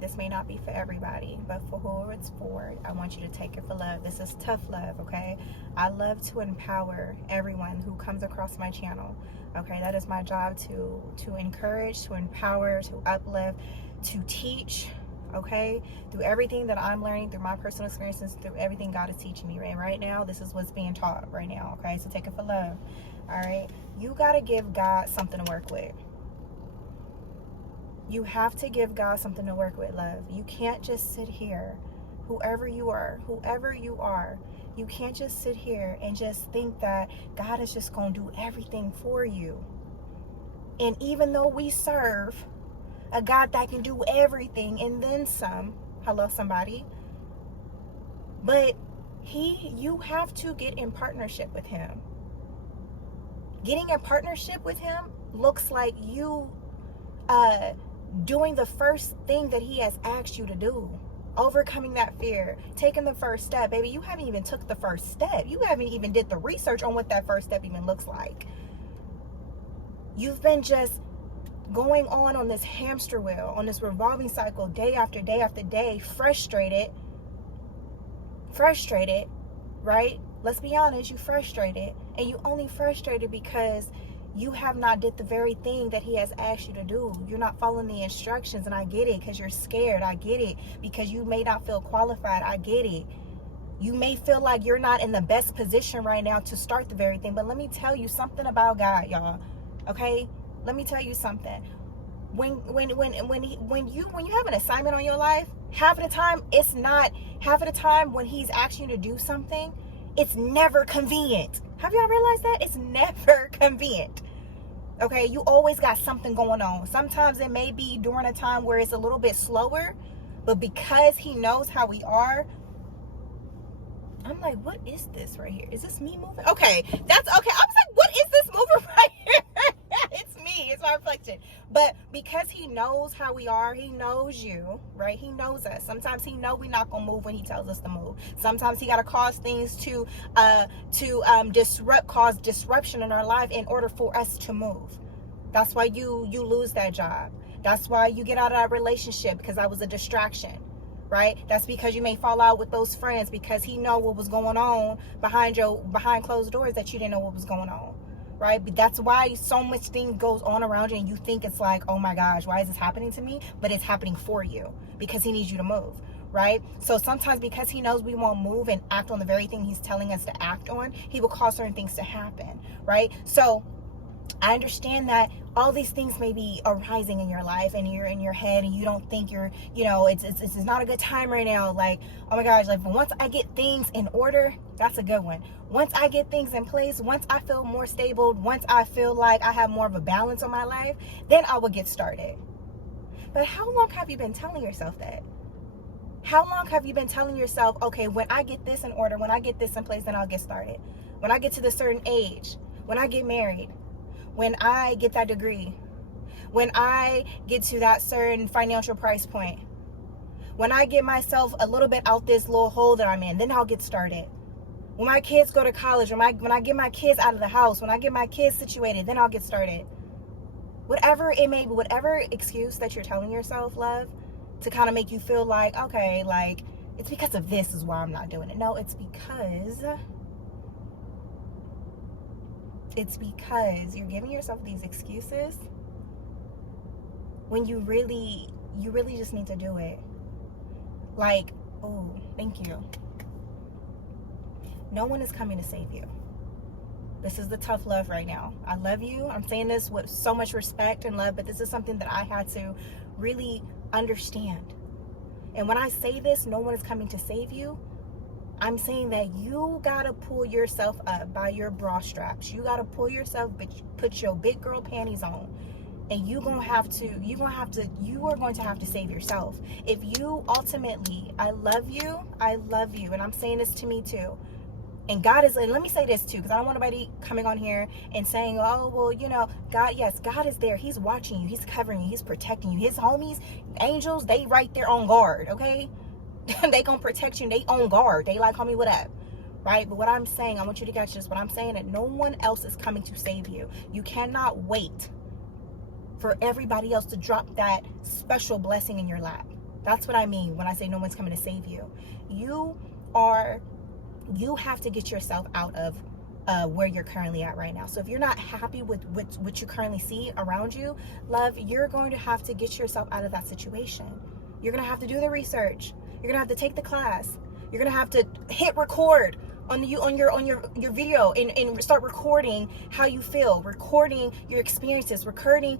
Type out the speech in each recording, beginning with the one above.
This may not be for everybody, but for whoever it's for, I want you to take it for love. This is tough love, okay? I love to empower everyone who comes across my channel, okay? That is my job, to encourage, to empower, to uplift, to teach, okay? Through everything that I'm learning, through my personal experiences, through everything God is teaching me, right now, this is what's being taught right now, okay? So take it for love, all right? You got to give God something to work with. You have to give God something to work with, love. You can't just sit here, whoever you are, you can't just sit here and just think that God is just going to do everything for you. And even though we serve a God that can do everything and then some, hello somebody, but you have to get in partnership with him. Getting in partnership with him looks like you doing the first thing that he has asked you to do, overcoming that fear, taking the first step. Baby, you haven't even took the first step. You haven't even did the research on what that first step even looks like. You've been just going on this hamster wheel, on this revolving cycle, day after day after day, frustrated, right? Let's be honest, you frustrated, and you only frustrated because you have not did the very thing that he has asked you to do. You're not following the instructions, and I get it, because you're scared. I get it, because you may not feel qualified. I get it. You may feel like you're not in the best position right now to start the very thing, but let me tell you something about God, y'all. Okay? Let me tell you something. When you have an assignment on your life, half of the time when he's asking you to do something, it's never convenient. Have y'all realized that? It's never convenient. Okay, you always got something going on. Sometimes it may be during a time where it's a little bit slower, but because he knows how we are, I'm like, what is this right here? Is this me moving? Okay, that's okay. I was like, what is this moving right here? It's me. It's my reflection. But because he knows how we are, he knows you, right? He knows us. Sometimes he know we're not gonna move when he tells us to move. Sometimes he gotta cause things to cause disruption in our life in order for us to move. That's why you lose that job. That's why you get out of that relationship, because that was a distraction. Right? That's because you may fall out with those friends, because he know what was going on behind closed doors that you didn't know what was going on. Right? But that's why so much thing goes on around you, and you think it's like, oh my gosh, why is this happening to me? But it's happening for you, because he needs you to move. Right? So sometimes, because he knows we won't move and act on the very thing he's telling us to act on, he will cause certain things to happen. Right? So I understand that all these things may be arising in your life, and you're in your head, and you don't think it's not a good time right now. Like, oh my gosh, like once I get things in order, that's a good one. Once I get things in place, once I feel more stable, once I feel like I have more of a balance on my life, then I will get started. But how long have you been telling yourself that? How long have you been telling yourself, okay, when I get this in order, when I get this in place, then I'll get started. When I get to the certain age, when I get married, when I get that degree, when I get to that certain financial price point, when I get myself a little bit out this little hole that I'm in, then I'll get started. When my kids go to college, when I get my kids out of the house, when I get my kids situated, then I'll get started. Whatever it may be, whatever excuse that you're telling yourself, love, to kind of make you feel like, okay, like it's because of this is why I'm not doing it. No, it's because you're giving yourself these excuses when you really just need to do it. Like, oh, thank you. No one is coming to save you. This is the tough love right now. I love you. I'm saying this with so much respect and love, but this is something that I had to really understand. And when I say this, no one is coming to save you, I'm saying that you gotta pull yourself up by your bra straps. You gotta pull yourself, put your big girl panties on, and you are going to have to save yourself. If you ultimately, I love you, and I'm saying this to me too. And God is, and let me say this too, because I don't want anybody coming on here and saying, oh, well, God, yes, God is there. He's watching you. He's covering you. He's protecting you. His homies, angels, they right there on guard, okay? They gonna protect you. They on guard. They like, homie, what up? Right? But what I'm saying, I want you to catch this. What I'm saying, that no one else is coming to save you. You cannot wait for everybody else to drop that special blessing in your lap. That's what I mean when I say no one's coming to save you. You have to get yourself out of where you're currently at right now. So if you're not happy with what you currently see around you, love, you're going to have to get yourself out of that situation. You're going to have to do the research. You're going to have to take the class. You're going to have to hit record on your video and start recording how you feel, recording your experiences, recording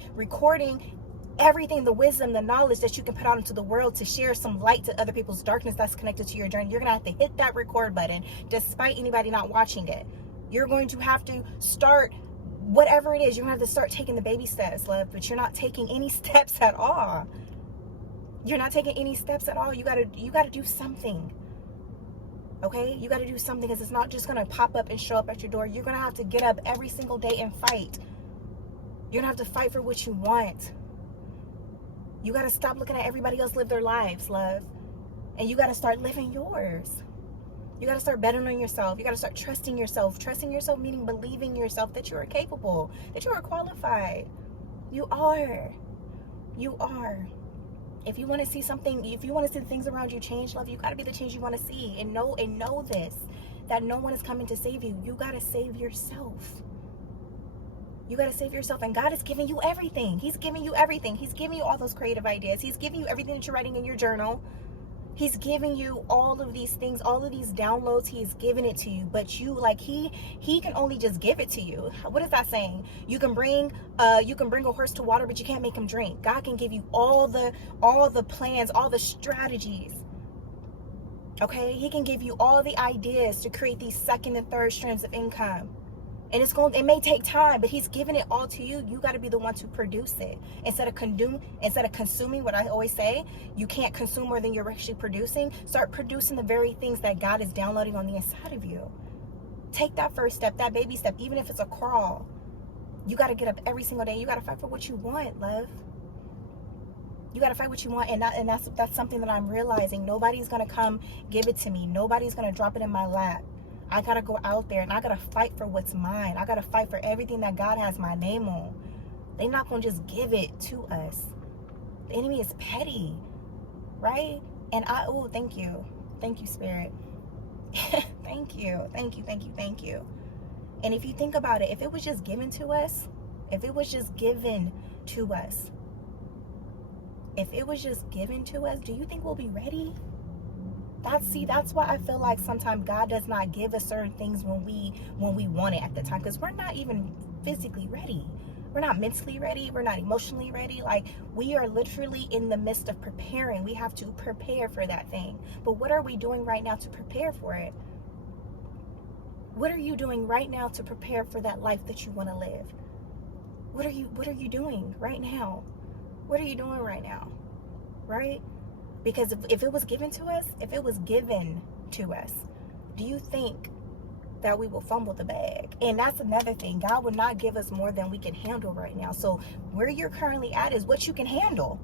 everything, the wisdom, the knowledge that you can put out into the world to share some light to other people's darkness that's connected to your journey. You're going to have to hit that record button despite anybody not watching it. You're going to have to start whatever it is. You're going to have to start taking the baby steps, love, but you're not taking any steps at all. You're not taking any steps at all. You got to do something. Okay? You got to do something, because it's not just going to pop up and show up at your door. You're going to have to get up every single day and fight. You're going to have to fight for what you want. You got to stop looking at everybody else live their lives, love. And you got to start living yours. You got to start betting on yourself. You got to start trusting yourself. Trusting yourself meaning believing yourself that you are capable, that you are qualified. You are. You are. If you want to see something, if you want to see things around you change, love, you got to be the change you want to see. And know this, that no one is coming to save you. You got to save yourself. You got to save yourself. And God is giving you everything. He's giving you everything. He's giving you all those creative ideas. He's giving you everything that you're writing in your journal. He's giving you all of these things, all of these downloads. He's giving it to you, but you, like, he can only just give it to you. What is that saying? You can bring a horse to water, but you can't make him drink. God can give you all the plans, all the strategies. Okay, he can give you all the ideas to create these second and third streams of income. And it may take time, but he's giving it all to you. You got to be the one to produce it. Instead of consuming, what I always say, you can't consume more than you're actually producing. Start producing the very things that God is downloading on the inside of you. Take that first step, that baby step, even if it's a crawl. You got to get up every single day. You got to fight for what you want, love. You got to fight what you want. And that's something that I'm realizing. Nobody's going to come give it to me. Nobody's going to drop it in my lap. I got to go out there and I got to fight for what's mine. I got to fight for everything that God has my name on. They're not going to just give it to us. The enemy is petty, right? And thank you. Thank you, Spirit. Thank you. Thank you. Thank you. Thank you. And if you think about it, if it was just given to us, do you think we'll be ready? That's why I feel like sometimes God does not give us certain things when we want it at the time, because we're not even physically ready. We're not mentally ready. We're not emotionally ready. Like, we are literally in the midst of preparing. We have to prepare for that thing. But what are we doing right now to prepare for it? What are you doing right now to prepare for that life that you want to live? What are you doing right now? What are you doing right now? Right? Because if it was given to us, do you think that we will fumble the bag? And that's another thing. God will not give us more than we can handle right now. So where you're currently at is what you can handle.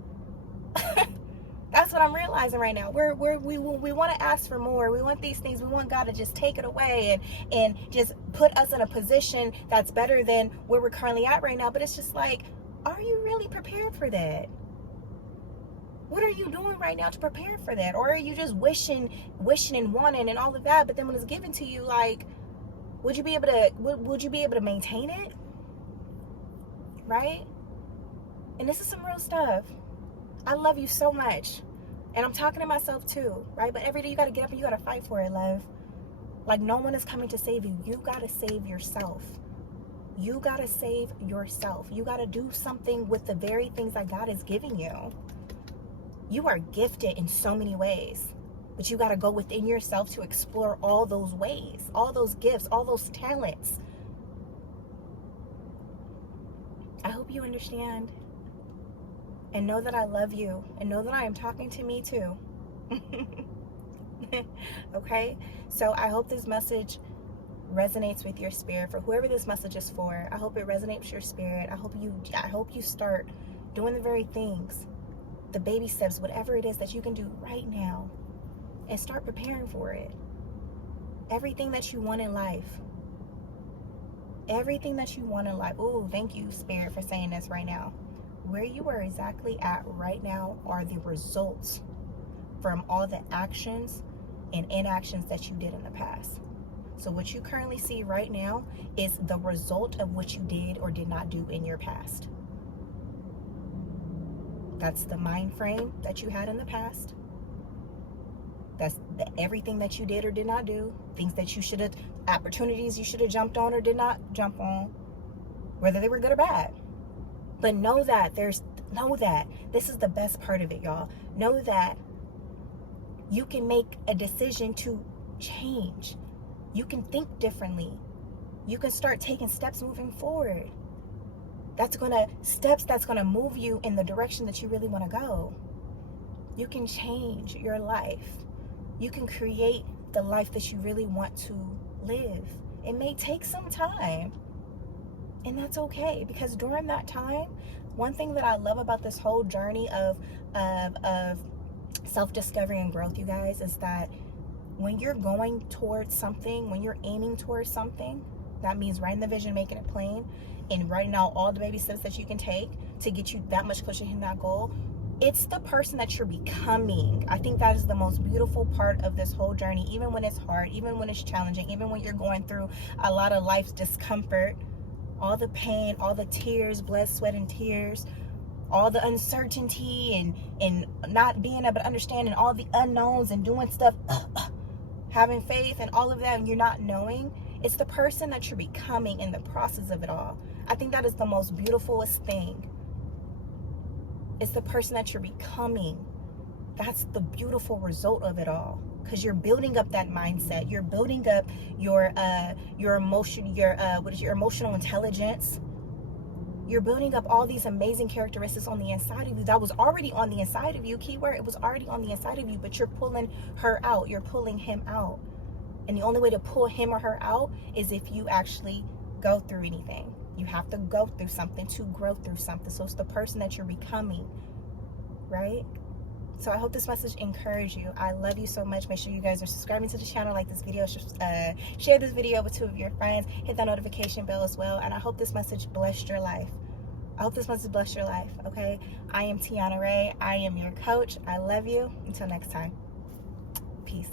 That's what I'm realizing right now. We want to ask for more. We want these things. We want God to just take it away and just put us in a position that's better than where we're currently at right now. But it's just like, are you really prepared for that? What are you doing right now to prepare for that? Or are you just wishing and wanting and all of that, but then when it's given to you, like, would you be able to maintain it? Right? And this is some real stuff. I love you so much. And I'm talking to myself too, right? But every day you got to get up and you got to fight for it, love. Like, no one is coming to save you. You got to save yourself. You got to save yourself. You got to do something with the very things that God is giving you. You are gifted in so many ways, but you got to go within yourself to explore all those ways, all those gifts, all those talents. I hope you understand and know that I love you and know that I am talking to me too. Okay? So I hope this message resonates with your spirit. For whoever this message is for, I hope it resonates with your spirit. I hope you start doing the very things, the baby steps, whatever it is that you can do right now, and start preparing for it. Everything that you want in life. Everything that you want in life. Ooh, thank you, Spirit, for saying this right now. Where you are exactly at right now are the results from all the actions and inactions that you did in the past. So what you currently see right now is the result of what you did or did not do in your past. That's the mind frame that you had in the past. That's everything that you did or did not do. Things that you should have, opportunities you should have jumped on or did not jump on, whether they were good or bad. But know that this is the best part of it, y'all. Know that you can make a decision to change. You can think differently. You can start taking steps moving forward. That's gonna move you in the direction that you really want to go. You can change your life. You can create the life that you really want to live. It may take some time, and that's okay, because during that time, one thing that I love about this whole journey of self-discovery and growth, you guys, is that when you're going towards something, when you're aiming towards something, that means writing the vision, making it plain, and writing out all the baby steps that you can take to get you that much closer to hitting that goal. It's the person that you're becoming. I think that is the most beautiful part of this whole journey, even when it's hard, even when it's challenging, even when you're going through a lot of life's discomfort, all the pain, all the tears, blood, sweat, and tears, all the uncertainty and not being able to understand, and all the unknowns, and doing stuff, having faith and all of that, and you're not knowing. It's the person that you're becoming in the process of it all. I think that is the most beautifulest thing. It's the person that you're becoming. That's the beautiful result of it all, because you're building up that mindset. You're building up your emotion, your emotional intelligence. You're building up all these amazing characteristics on the inside of you that was already on the inside of you. Keyword, it was already on the inside of you, but you're pulling her out. You're pulling him out. And the only way to pull him or her out is if you actually go through anything. You have to go through something to grow through something. So it's the person that you're becoming, right? So I hope this message encouraged you. I love you so much. Make sure you guys are subscribing to the channel, like this video, share this video with 2 of your friends, hit that notification bell as well. And I hope this message blessed your life. I hope this message blessed your life, okay? I am tianiarae. I am your coach. I love you. Until next time. Peace.